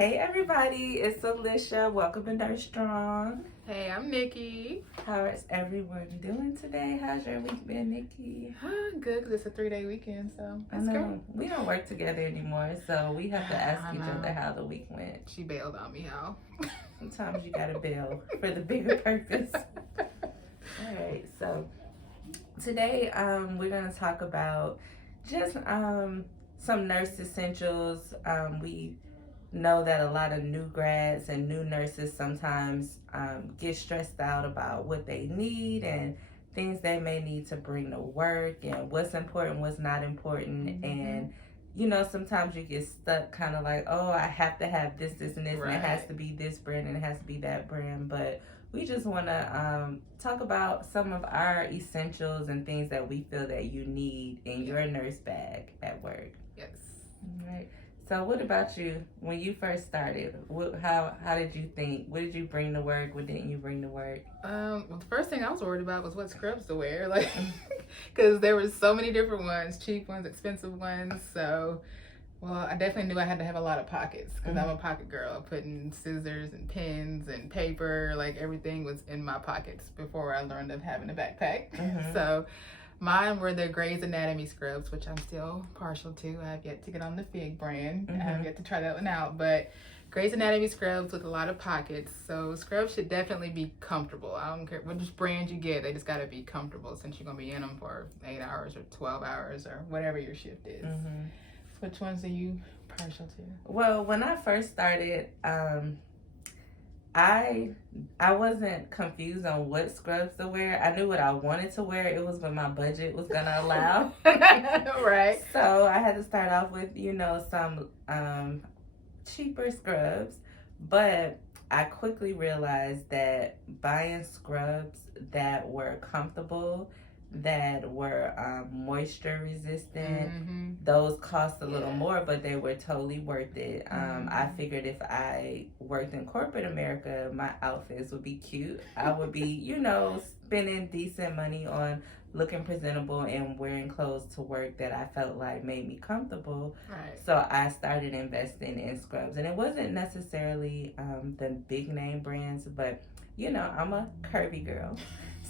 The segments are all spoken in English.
Hey everybody, it's Alicia. Welcome to Nurse Strong. Hey, I'm Nikki. How is everyone doing today? How's your week been, Nikki? Good, because it's a 3-day weekend, so I it's know. great. We don't work together anymore, so we have to ask I each know. other how the week went. She bailed on me, how? Sometimes you gotta bail for the bigger purpose. All right, so today we're gonna talk about just some nurse essentials. We know that a lot of new grads and new nurses sometimes get stressed out about what they need and things they may need to bring to work and what's important, what's not important. And you know, sometimes you get stuck kind of like, oh, I have to have this, and this, and it has to be this brand and it has to be that brand. But we just want to talk about some of our essentials and things that we feel that you need in your nurse bag at work. Yes. All right. So what about you? When you first started, how did you think? What did you bring to work? What didn't you bring to work? Well, the first thing I was worried about was what scrubs to wear, like, because there were so many different ones, cheap ones, expensive ones. So, well, I definitely knew I had to have a lot of pockets because I'm a pocket girl. Putting scissors and pens and paper, like everything was in my pockets before I learned of having a backpack. So. Mine were the Grey's Anatomy scrubs, which I'm still partial to. I have yet to get on the Fig brand. I have yet to try that one out. But Grey's Anatomy scrubs with a lot of pockets. So scrubs should definitely be comfortable. I don't care which brand you get. They just got to be comfortable since you're going to be in them for 8 hours or 12 hours or whatever your shift is. So which ones are you partial to? Well, when I first started, I wasn't confused on what scrubs to wear. I knew what I wanted to wear. It was what my budget was gonna allow. Right. So I had to start off with, you know, some cheaper scrubs. But I quickly realized that buying scrubs that were comfortable, that were moisture resistant, those cost a little more, but they were totally worth it. I figured if I worked in corporate America, my outfits would be cute. I would be, you know, spending decent money on looking presentable and wearing clothes to work that I felt like made me comfortable. Right. So I started investing in scrubs, and it wasn't necessarily the big name brands, but you know, I'm a curvy girl.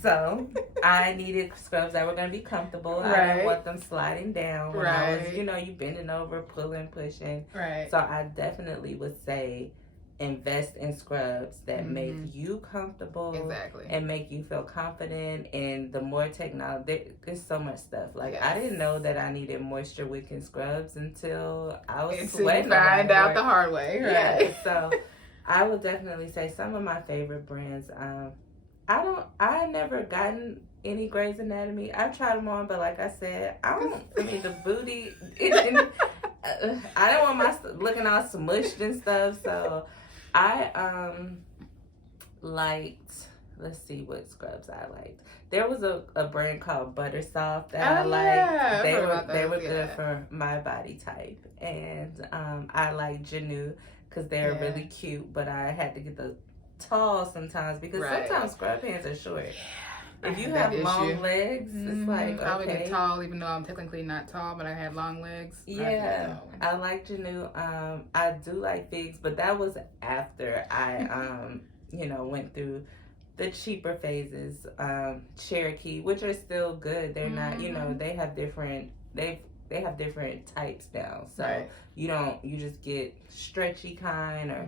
So I needed scrubs that were going to be comfortable. I didn't want them sliding down when I was, you know, you bending over, pulling, pushing. Right. So I definitely would say invest in scrubs that make you comfortable. Exactly. And make you feel confident. And the more technology, there's so much stuff. Like I didn't know that I needed moisture wicking scrubs until I was sweating. Find out the hard way. Right. Yeah. So I would definitely say some of my favorite brands. I never gotten any Grey's Anatomy. I've tried them on, but like I said, I mean, the booty, I don't want my looking all smushed and stuff. So I liked, let's see what scrubs I liked. There was a brand called Buttersoft that I liked. They were good for my body type. And I like Janu because they're really cute, but I had to get the tall sometimes because sometimes scrub pants are short. If you have long legs, it's like, okay. I would get tall even though I'm technically not tall, but I had long legs. Yeah, I like Janu. I do like Figs, but that was after I, you know, went through the cheaper phases. Cherokee, which are still good. They're not, you know, they have different types now. So you just get stretchy kind or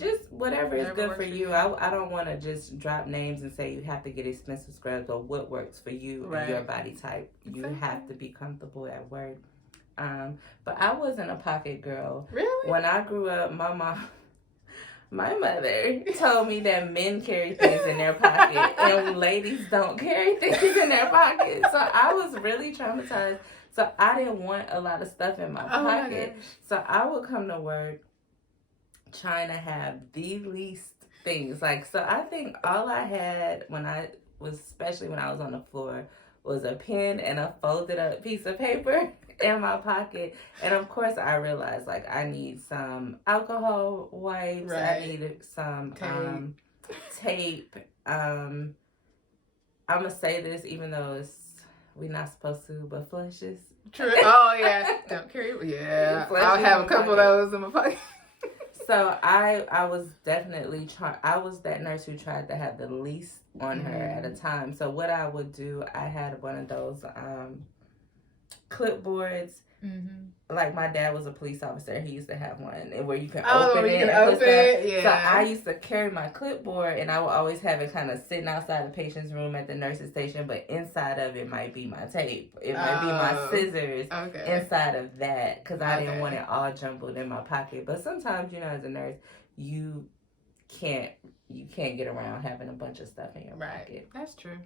just whatever is good for you. I don't want to just drop names and say you have to get expensive scrubs, but what works for you and your body type. You have to be comfortable at work. But I wasn't a pocket girl. Really? When I grew up, my mother told me that men carry things in their pocket and ladies don't carry things in their pocket. So I was really traumatized. So I didn't want a lot of stuff in my pocket. So I would come to work trying to have the least things. Like, so I think all I had especially when I was on the floor, was a pen and a folded up piece of paper in my pocket. And of course I realized like I need some alcohol wipes. I needed some tape. I'm gonna say this even though we're not supposed to, but flushes. True. Oh yeah. Don't carry. Yeah. I'll have a couple of those in my pocket. So I was definitely I was that nurse who tried to have the least on her at a time. So what I would do, I had one of those clipboards. Like my dad was a police officer, he used to have one, and where you can open it. Yeah. So I used to carry my clipboard, and I would always have it kind of sitting outside the patient's room at the nurse's station. But inside of it might be my tape, it might be my scissors. Inside of that, because I didn't want it all jumbled in my pocket. But sometimes, you know, as a nurse, you can't get around having a bunch of stuff in your pocket. That's true.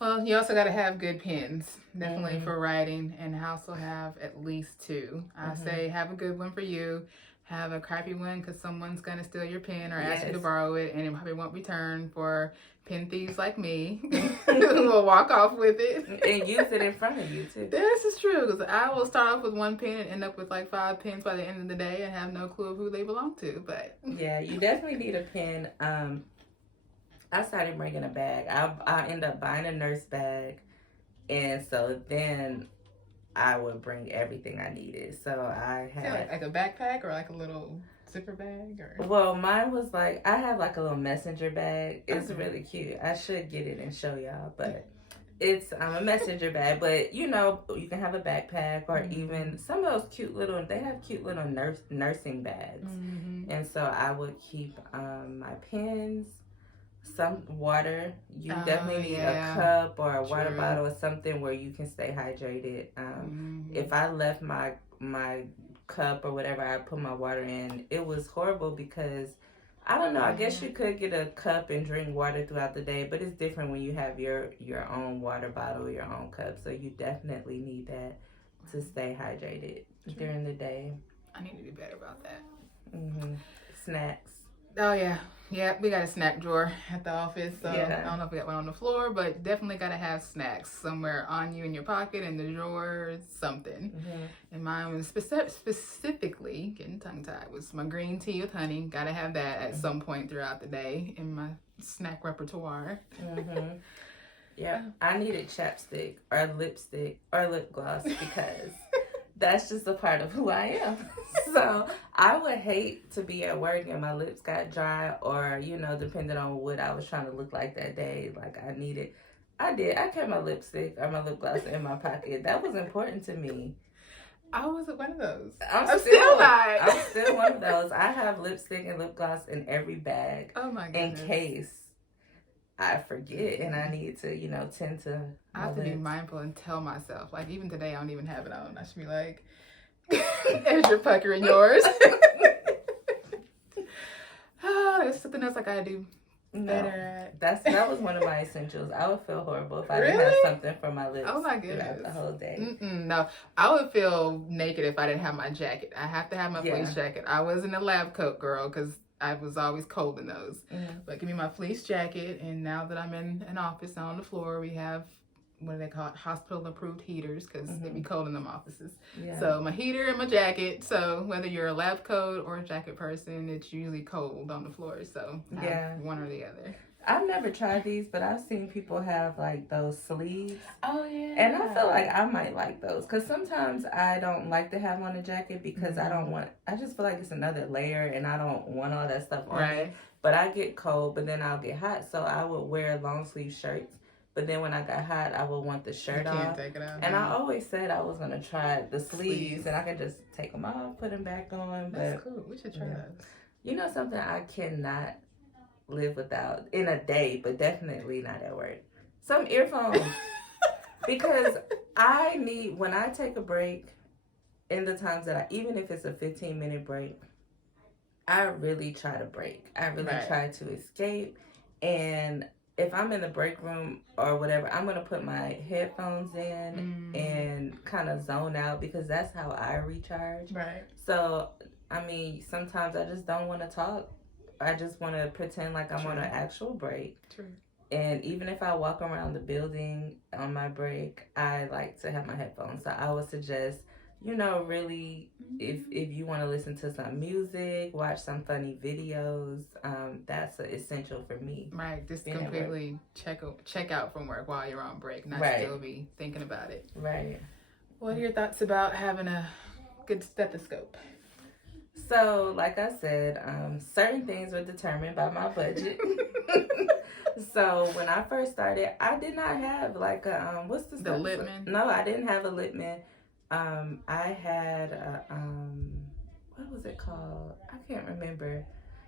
Well, you also got to have good pens, definitely for writing, and also have at least two. I say have a good one for you, have a crappy one because someone's going to steal your pen or ask you to borrow it, and it probably won't return for pen thieves like me who will walk off with it. And use it in front of you, too. This is true, because I will start off with one pen and end up with like 5 pens by the end of the day and have no clue of who they belong to. But yeah, you definitely need a pen. I started bringing a bag. I end up buying a nurse bag, and so then I would bring everything I needed. So I had like a backpack or like a little zipper bag, or well, mine was like I have like a little messenger bag. It's really cute. I should get it and show y'all, but it's a messenger bag. But you know, you can have a backpack or even some of those cute little. They have cute little nursing bags, and so I would keep my pens. Some water. You definitely need a cup or a water bottle or something where you can stay hydrated. If I left my cup or whatever I put my water in, it was horrible because I don't know. I guess you could get a cup and drink water throughout the day, but it's different when you have your own water bottle, your own cup. So you definitely need that to stay hydrated during the day. I need to do better about that. Snacks. Oh yeah, we got a snack drawer at the office, so I don't know if we got one on the floor, but definitely got to have snacks somewhere on you in your pocket, in the drawer, something. And mine was specifically, getting tongue-tied, was my green tea with honey. Got to have that at some point throughout the day in my snack repertoire. Yeah, I needed chapstick or lipstick or lip gloss because that's just a part of who I am. So I would hate to be at work and my lips got dry or, you know, depending on what I was trying to look like that day. Like I kept my lipstick or my lip gloss in my pocket. That was important to me. I wasn't one of those. I'm still one of those. I have lipstick and lip gloss in every bag. Oh my goodness. In case I forget and I need to, you know, tend to. I have to be mindful and tell myself. Like even today, I don't even have it on. I should be like, "There's your pucker and yours." Oh, there's something else I gotta do better at. That was one of my essentials. I would feel horrible if I didn't have something for my lips. Oh my goodness, throughout the whole day. No, I would feel naked if I didn't have my jacket. I have to have my fleece jacket. I wasn't a lab coat girl because I was always cold in those. But give me my fleece jacket, and now that I'm in an office on the floor, we have, what do they call it, hospital approved heaters because they be cold in them offices. So my heater and my jacket. So whether you're a lab coat or a jacket person, it's usually cold on the floor. So one or the other. I've never tried these, but I've seen people have like those sleeves. Oh yeah. And I feel like I might like those because sometimes I don't like to have on a jacket because I just feel like it's another layer and I don't want all that stuff on me. But I get cold, but then I'll get hot. So I would wear long sleeve shirts. But then when I got hot, I would want the shirt off. Take it off. And I always said I was going to try the sleeves and I can just take them off, put them back on. That's cool. We should try those. You know something I cannot live without in a day, but definitely not at work? Some earphones. Because I need, when I take a break, in the times that even if it's a 15-minute break, I really try to break. I really try to escape. And if I'm in the break room or whatever, I'm going to put my headphones in and kind of zone out because that's how I recharge. So, I mean, sometimes I just don't want to talk. I just want to pretend like I'm on an actual break. And even if I walk around the building on my break, I like to have my headphones. So I would suggest, you know, really, if you want to listen to some music, watch some funny videos, that's essential for me. Just completely check out from work while you're on break, not still be thinking about it. What are your thoughts about having a good stethoscope? So, like I said, certain things were determined by my budget. So when I first started, I did not have like a what's the stuff? Littman? No, I didn't have a Littman. I had a what was it called? I can't remember.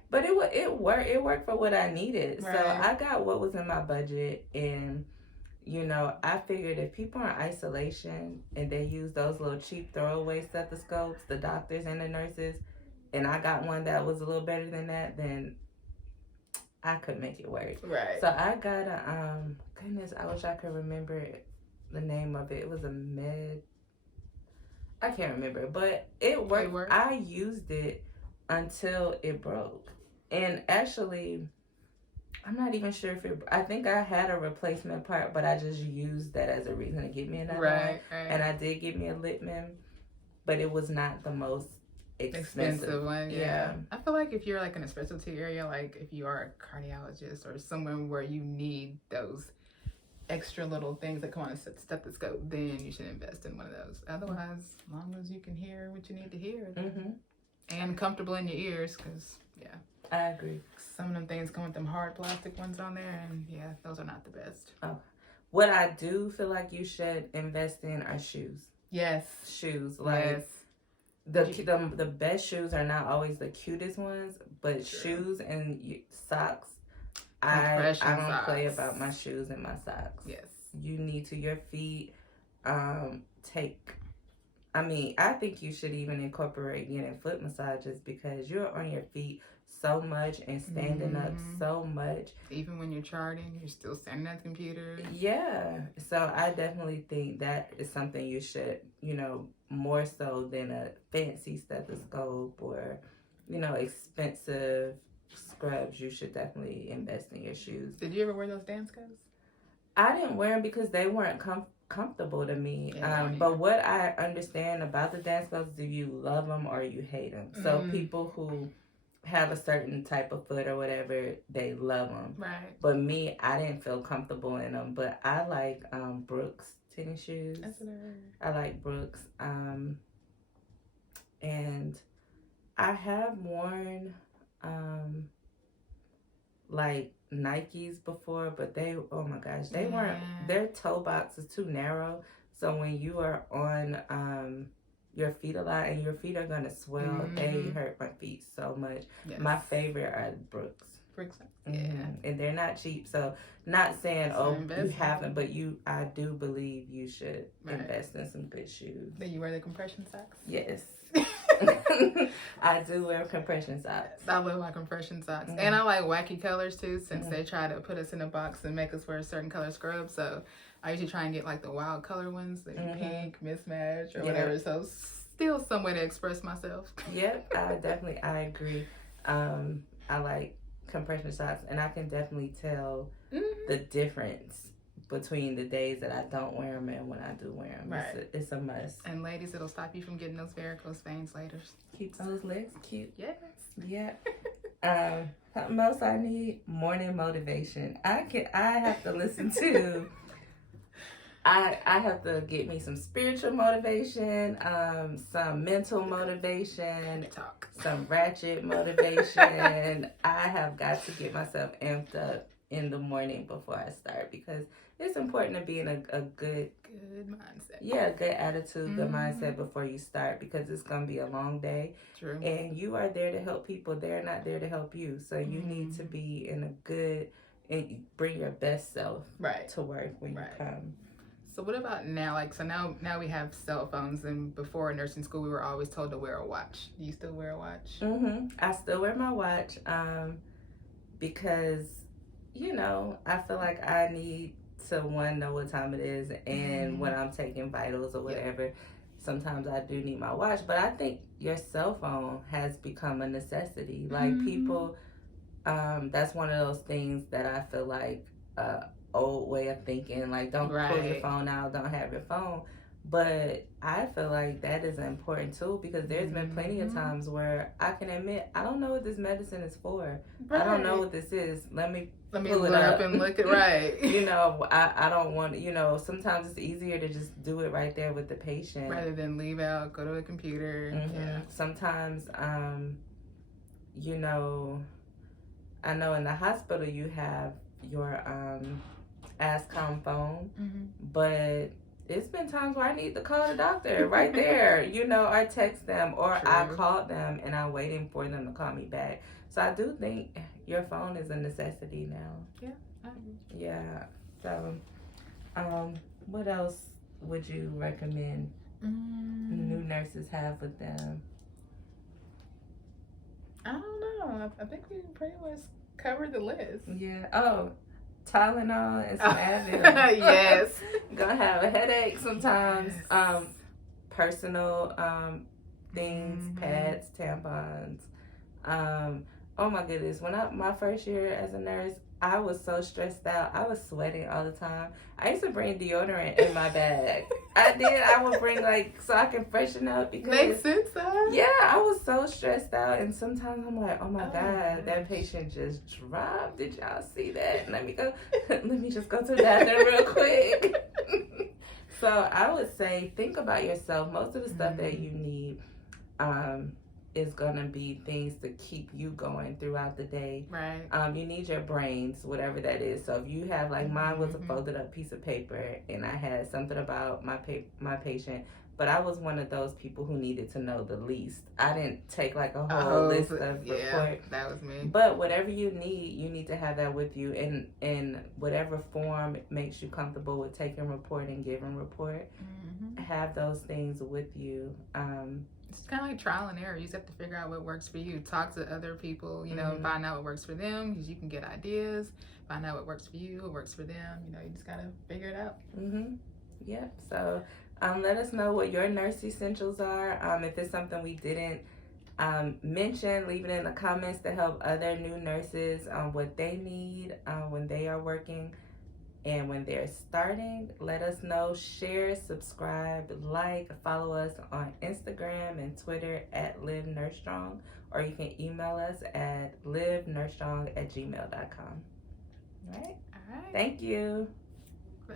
But it worked for what I needed. Right. So I got what was in my budget, and you know, I figured if people are in isolation and they use those little cheap throwaway stethoscopes, the doctors and the nurses, and I got one that was a little better than that, then I could make it work. Right. So I got a goodness, I wish I could remember the name of it. It was a med. I can't remember, but it worked. It worked? I used it until it broke, and actually, I'm not even sure if it. I think I had a replacement part, but I just used that as a reason to get me another one. Right. And I did get me a Littman, but it was not the most expensive one. Yeah. I feel like if you're like in a specialty area, like if you are a cardiologist or somewhere where you need those extra little things that come on a stethoscope, then you should invest in one of those. Otherwise, as long as you can hear what you need to hear and comfortable in your ears, because I agree. some of them things come with them hard plastic ones on there, and those are not the best. What I do feel like you should invest in are shoes. Yes. Shoes, like the best shoes are not always the cutest ones, but shoes and socks. I don't play about my shoes and my socks. Yes. You need to your feet I think you should even incorporate getting foot massages because you're on your feet so much and standing up so much. Even when you're charting, you're still standing at the computer. Yeah. So I definitely think that is something you should, more so than a fancy stethoscope or, expensive scrubs. You should definitely invest in your shoes. Did you ever wear those dance coats? I didn't wear them because they weren't comfortable to me. But what I understand about the dance coats, do you love them or you hate them? So people who have a certain type of foot or whatever, they love them. Right. But me, I didn't feel comfortable in them. But I like Brooks tennis shoes. That's what I like Brooks. And I have worn like Nikes before, but oh my gosh, they weren't, their toe box is too narrow. So when you are on your feet a lot and your feet are going to swell, they hurt my feet so much. Yes. My favorite are Brooks. Brooks, yeah. And they're not cheap. So not saying, you haven't, but I do believe you should invest in some good shoes. Do you wear the compression socks? Yes. I do wear compression socks. I love my compression socks. And I like wacky colors too, since they try to put us in a box and make us wear a certain color scrub. So I usually try and get like the wild color ones, the pink, mismatch, or whatever. So still some way to express myself. Yep, I agree. I like compression socks, and I can definitely tell the difference between the days that I don't wear them and when I do wear them. Right. It's a must. And ladies, it'll stop you from getting those varicose veins later. Keeps those legs cute. Yes. Yeah. Something else I need, morning motivation. I have to listen to I have to get me some spiritual motivation, some mental motivation, some ratchet motivation. I have got to get myself amped up in the morning before I start because it's important to be in a good mindset. Yeah, good attitude, good mindset before you start because it's going to be a long day. True. And you are there to help people. They're not there to help you. So you need to be in a good, and bring your best self to work when you come. So what about now? Like, so now we have cell phones, and before nursing school, we were always told to wear a watch. Do you still wear a watch? I still wear my watch because, I feel like I need to, know what time it is, and when I'm taking vitals or whatever, sometimes I do need my watch. But I think your cell phone has become a necessity. Like, people, that's one of those things that I feel like, old way of thinking, like don't pull your phone out, don't have your phone, But I feel like that is important too, because there's been plenty of times where I can admit I don't know what this medicine is for. Right. I don't know what this is. Let me pull pull it up and look it right. I don't want, sometimes it's easier to just do it right there with the patient. Rather than leave out, go to a computer. Yeah. Sometimes, I know in the hospital you have your ASCOM phone, but it's been times where I need to call the doctor right there, or text them, or I called them and I'm waiting for them to call me back. So I do think your phone is a necessity now. Yeah. So, what else would you recommend new nurses have with them? I don't know. I think we pretty much covered the list. Yeah. Oh, Tylenol and some Advil. Yes. Gonna have a headache sometimes. Yes. Personal things, pads, tampons. Oh my goodness. When my first year as a nurse, I was so stressed out. I was sweating all the time. I used to bring deodorant in my bag. I did. I would bring so I can freshen up because makes sense, huh? Yeah, I was so stressed out, and sometimes I'm like, oh my God, that patient just dropped. Did y'all see that? Let me go. Let me just go to the bathroom real quick. So I would say, think about yourself. Most of the stuff that you need, is gonna be things to keep you going throughout the day. Right. You need your brains, whatever that is. So if you have mine was a folded up piece of paper, and I had something about my patient, but I was one of those people who needed to know the least. I didn't take a whole list of reports. That was me. But whatever you need to have that with you in whatever form makes you comfortable with taking report and giving report. Have those things with you. It's kind of like trial and error. You just have to figure out what works for you. Talk to other people, find out what works for them, because you can get ideas. Find out what works for you, what works for them. You just gotta figure it out. Yep. So let us know what your nurse essentials are. If it's something we didn't mention, leave it in the comments to help other new nurses on what they need when they are working. And when they're starting, let us know. Share, subscribe, follow us on Instagram and Twitter at LiveNurseStrong, or you can email us at livenursestrong@gmail.com. All right. All right. Thank you. Bye.